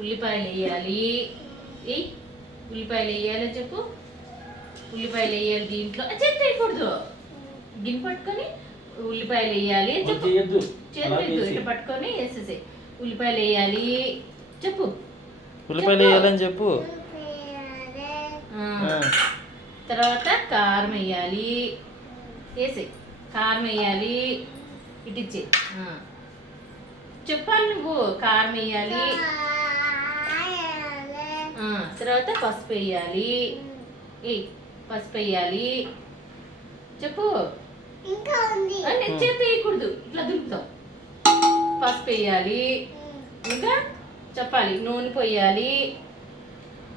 ఉల్లిపాయలు వేయాలి. ఏయ్ ఉల్లిపాయలు వేయాలి చెప్పు. ఉల్లిపాయలు వేయాలి దీంట్లో. చెత్త వేయకూడదు. గిన్నె పట్టుకొని ఉల్లిపాయలు వేయాలి చెప్పు. చేతి ఇట్లా పట్టుకొని వేసేసి ఉల్లిపాయలు వేయాలి చెప్పు. ఉల్లిపాయలు వేయాలని చెప్పు. తర్వాత కారం వేయాలి. వేసి కారం వేయాలి. ఇటిచ్చి చెప్పాలి నువ్వు. కారం వేయాలి. తర్వాత పసుపు వేయాలి. పసుపు వేయాలి చెప్పు. చేతి వేయకూడదు, ఇట్లా దులుపుతాం. పసుపు వేయాలి. ఇంకా చెప్పాలి. నూనె పోయాలి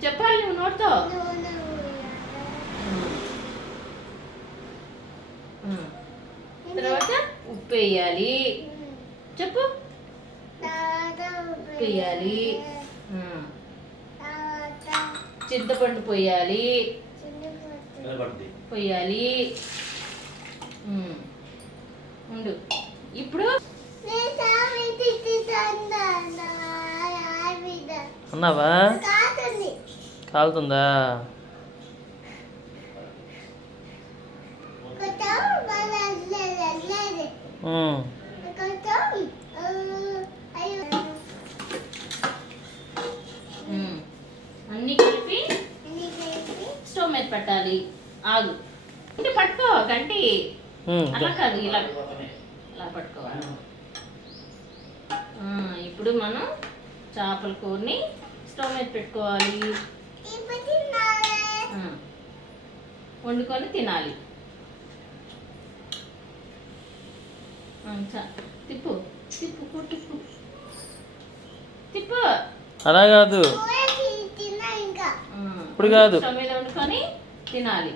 చెప్పాలి నువ్వు నోటితో. తర్వాత ఉప్పు వేయాలి చెప్పు. ఉప్పు వేయాలి. చింతపండు పోయాలి. పోయాలి. ఉండు. ఇప్పుడు అన్నావా? కాలుతుందా? అన్నీ కలిపి స్టవ్ మీద పెట్టాలి. ఆగు అంటే పట్టుకో గంటి. అలా కాదు, ఇలా ఇలా పట్టుకోవాలి. ఇప్పుడు మనం చేపల కూరని స్టవ్ మీద పెట్టుకోవాలి. వండుకొని తినాలి. తిప్పు తిప్పు తిప్పు తిప్పు. అలా కాదు, ఇప్పుడు కాదు. స్టవ్ మీద వండుకొని తినాలి.